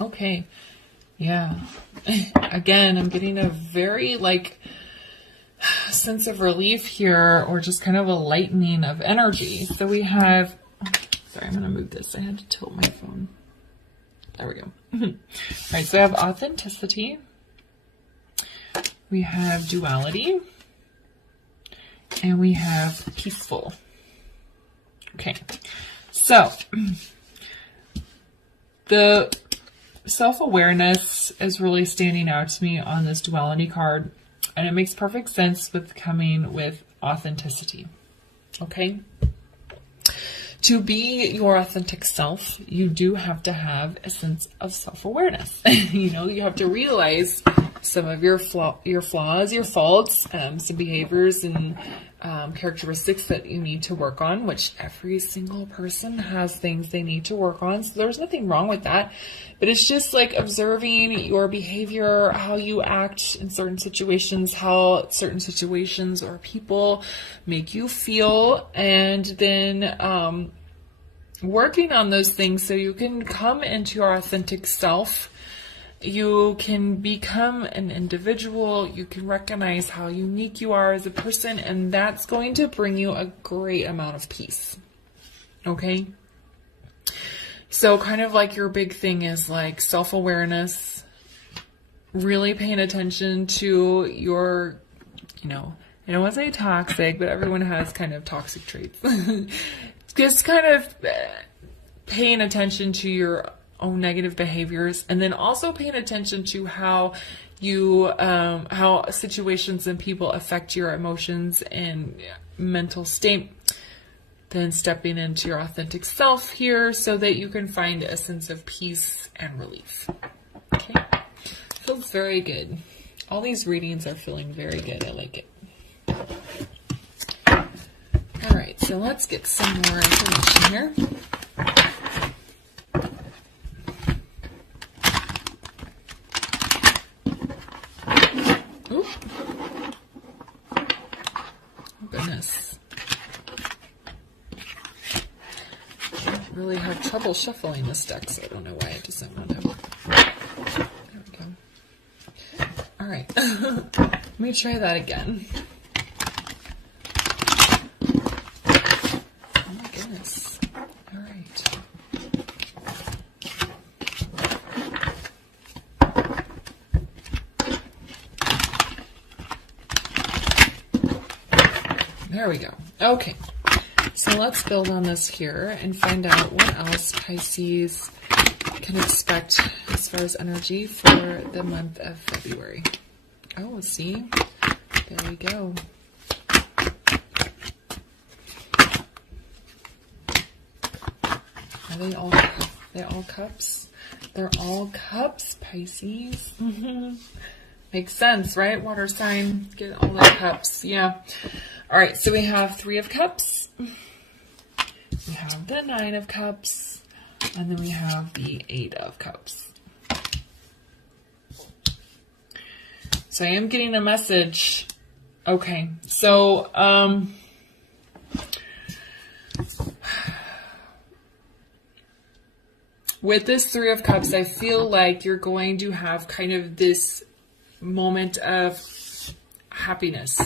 Okay. Yeah. Again, I'm getting a very sense of relief here, or just kind of a lightening of energy. So we have, sorry, I'm going to move this. I had to tilt my phone. There we go. All right. So I have authenticity. We have duality. And we have peaceful. Okay. So the self-awareness is really standing out to me on this duality card, and it makes perfect sense with coming with authenticity. Okay? To be your authentic self, you do have to have a sense of self-awareness. You have to realize some of your flaws, your faults, some behaviors and characteristics that you need to work on, which every single person has things they need to work on. So there's nothing wrong with that. But it's just like observing your behavior, how you act in certain situations, how certain situations or people make you feel, and then working on those things so you can come into your authentic self. You can become an individual. You can recognize how unique you are as a person, and that's going to bring you a great amount of peace. Okay? So kind of like your big thing is like self-awareness, really paying attention to your, I don't want to say toxic, but everyone has kind of toxic traits. Just kind of paying attention to your own negative behaviors, and then also paying attention to how how situations and people affect your emotions and mental state. Then stepping into your authentic self here so that you can find a sense of peace and relief. Okay. Feels very good. All these readings are feeling very good. I like it. All right, so let's get some more information here. Ooh. Oh, goodness. I really have trouble shuffling this deck, so I don't know why it doesn't want to. There we go. All right. Let me try that again. Oh my goodness. All right. There we go. Okay. So let's build on this here and find out what else Pisces can expect as far as energy for the month of February. Oh, see? There we go. Are they all cups? They're all cups, Pisces. Makes sense, right? Water sign, get all the cups. Yeah. All right, so we have 3 of Cups. We have the 9 of Cups, and then we have the 8 of Cups. So I am getting a message. Okay, so with this 3 of Cups, I feel like you're going to have kind of this moment of happiness.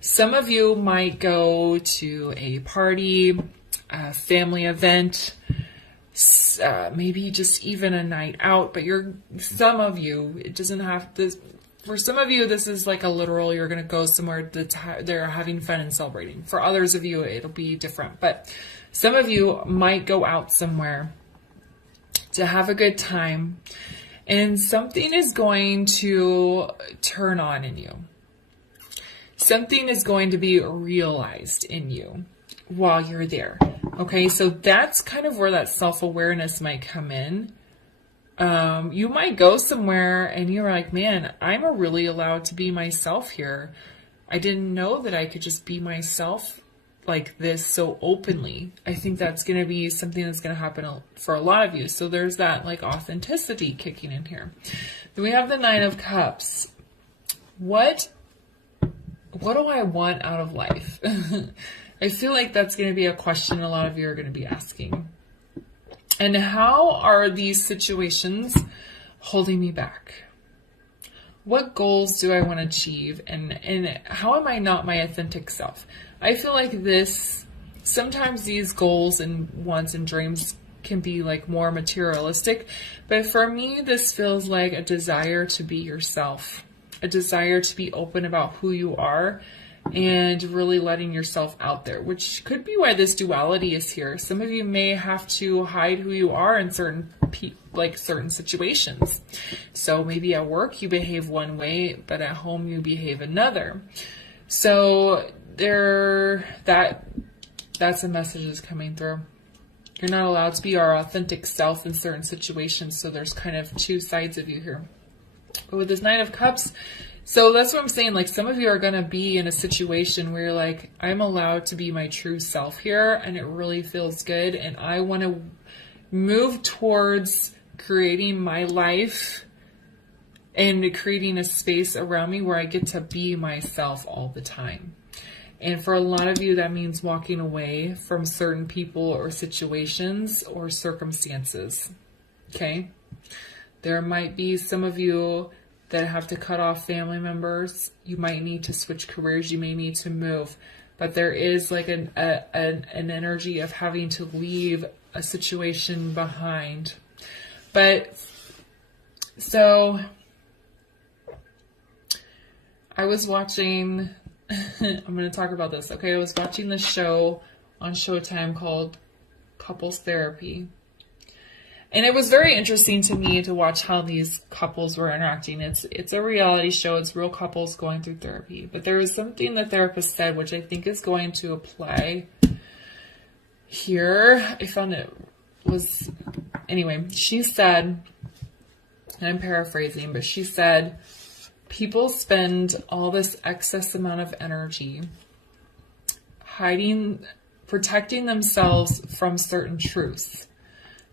Some of you might go to a party, a family event, maybe just even a night out, but some of you, it doesn't have to, for some of you, this is like a literal, you're going to go somewhere they're having fun and celebrating. For others of you, it'll be different, but some of you might go out somewhere to have a good time, and something is going to turn on in you. Something is going to be realized in you while you're there. Okay, so that's kind of where that self-awareness might come in. You might go somewhere and you're like, man, I'm really allowed to be myself here. I didn't know that I could just be myself like this so openly. I think that's going to be something that's going to happen for a lot of you. So there's that like authenticity kicking in here. Then we have the 9 of Cups. What do I want out of life? I feel like that's going to be a question a lot of you are going to be asking. And how are these situations holding me back? What goals do I want to achieve? And how am I not my authentic self? I feel like sometimes these goals and wants and dreams can be like more materialistic. But for me, this feels like a desire to be yourself, a desire to be open about who you are and really letting yourself out there, which could be why this duality is here. Some of you may have to hide who you are in certain situations. So maybe at work you behave one way, but at home you behave another. So that's a message that's coming through. You're not allowed to be our authentic self in certain situations. So there's kind of two sides of you here. But with this Knight of Cups, so that's what I'm saying. Like, some of you are going to be in a situation where you're like, I'm allowed to be my true self here, and it really feels good. And I want to move towards creating my life and creating a space around me where I get to be myself all the time. And for a lot of you, that means walking away from certain people or situations or circumstances. Okay? There might be some of you that have to cut off family members. You might need to switch careers. You may need to move. But there is like an energy of having to leave a situation behind. But so I was watching, I'm going to talk about this. Okay, I was watching this show on Showtime called Couples Therapy. And it was very interesting to me to watch how these couples were interacting. It's a reality show. It's real couples going through therapy. But there was something the therapist said, which I think is going to apply here. I found it was, anyway, she said, and I'm paraphrasing, but she said, people spend all this excess amount of energy protecting themselves from certain truths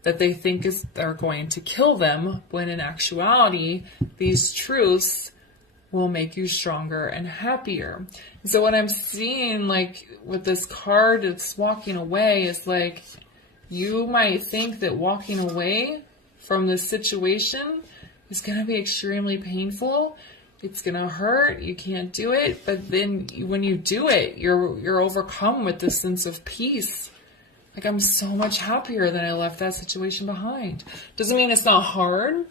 that they think are going to kill them, when in actuality, these truths will make you stronger and happier. So what I'm seeing, like, with this card that's walking away, is like, you might think that walking away from this situation is going to be extremely painful. It's going to hurt. You can't do it. But then when you do it, you're overcome with this sense of peace. Like, I'm so much happier that I left that situation behind. Doesn't mean it's not hard.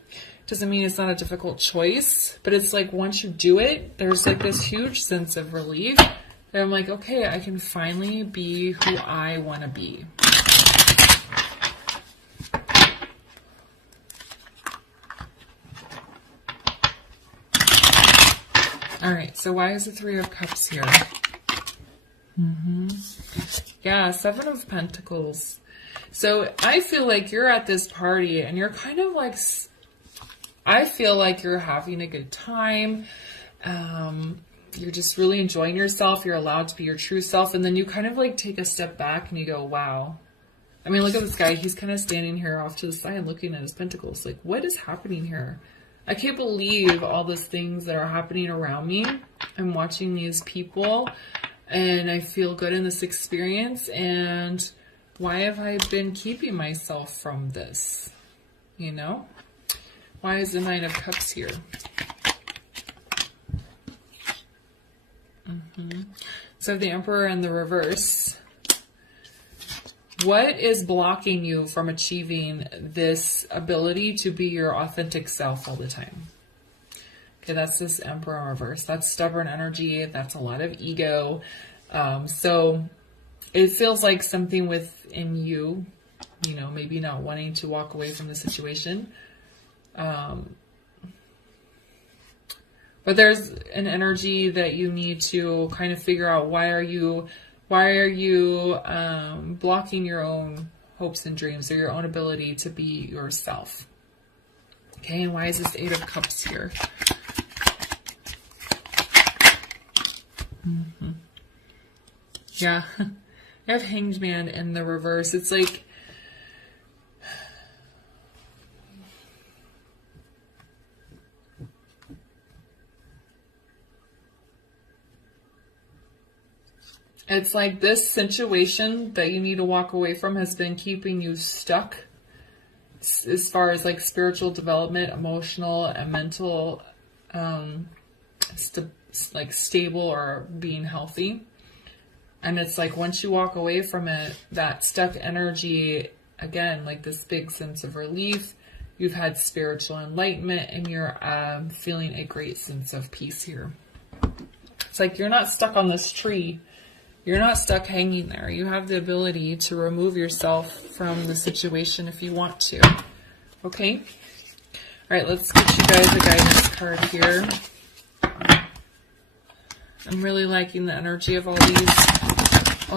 Doesn't mean it's not a difficult choice. But it's like, once you do it, there's like this huge sense of relief. And I'm like, okay, I can finally be who I want to be. All right, so why is the Three of Cups here? Yeah, Seven of Pentacles. So I feel like you're at this party and you're kind of like, I feel like you're having a good time. You're just really enjoying yourself. You're allowed to be your true self. And then you kind of like take a step back and you go, wow. I mean, look at this guy. He's kind of standing here off to the side looking at his pentacles. Like, what is happening here? I can't believe all these things that are happening around me. I'm watching these people and I feel good in this experience. And why have I been keeping myself from this? You know? Why is the Nine of Cups here? So the Emperor in the reverse. What is blocking you from achieving this ability to be your authentic self all the time? Okay, that's this Emperor in reverse. That's stubborn energy. That's a lot of ego. So it feels like something within you, you know, maybe not wanting to walk away from the situation. But there's an energy that you need to kind of figure out, why are you blocking your own hopes and dreams or your own ability to be yourself? Okay, and why is this Eight of Cups here? Yeah, I have Hanged Man in the reverse. It's like, this situation that you need to walk away from has been keeping you stuck as far as like spiritual development, emotional and mental, like stable or being healthy. And it's like once you walk away from it, that stuck energy, again, like this big sense of relief, you've had spiritual enlightenment, and you're feeling a great sense of peace here. It's like you're not stuck on this tree. You're not stuck hanging there. You have the ability to remove yourself from the situation if you want to. Okay? All right, let's get you guys a guidance card here. I'm really liking the energy of all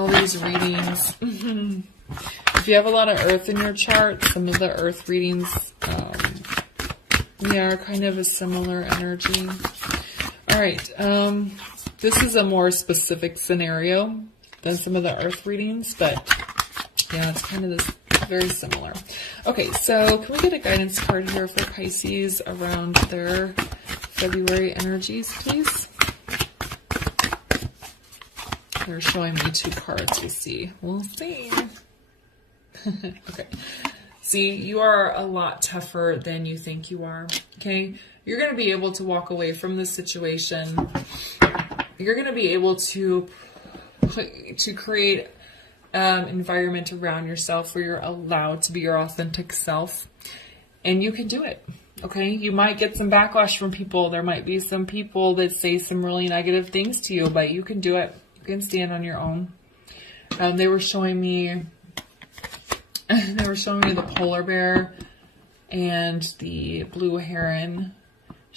these readings. If you have a lot of earth in your chart, some of the earth readings are kind of a similar energy. All right, this is a more specific scenario than some of the earth readings, but yeah, it's kind of this very similar. Okay, so can we get a guidance card here for Pisces around their February energies, please? They're showing me 2 cards. We'll see. We'll see. Okay. See, you are a lot tougher than you think you are. Okay? You're going to be able to walk away from this situation. You're going to be able to create environment around yourself where you're allowed to be your authentic self. And you can do it. Okay? You might get some backlash from people. There might be some people that say some really negative things to you, but you can do it. You can stand on your own. They were showing me the polar bear and the blue heron.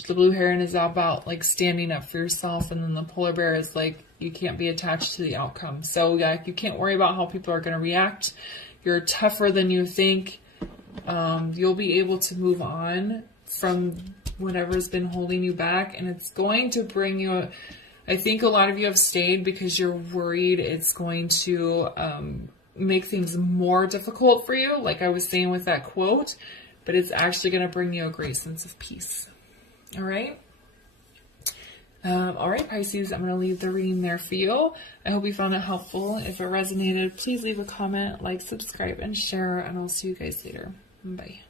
The blue heron is about like standing up for yourself, and then the polar bear is like you can't be attached to the outcome. So yeah, you can't worry about how people are going to react. You're tougher than you think. You'll be able to move on from whatever's been holding you back, and it's going to bring you I think a lot of you have stayed because you're worried it's going to make things more difficult for you, like I was saying with that quote, but it's actually going to bring you a great sense of peace. All right? All right, Pisces, I'm going to leave the reading there for you. I hope you found it helpful. If it resonated, please leave a comment, like, subscribe, and share, and I'll see you guys later. Bye.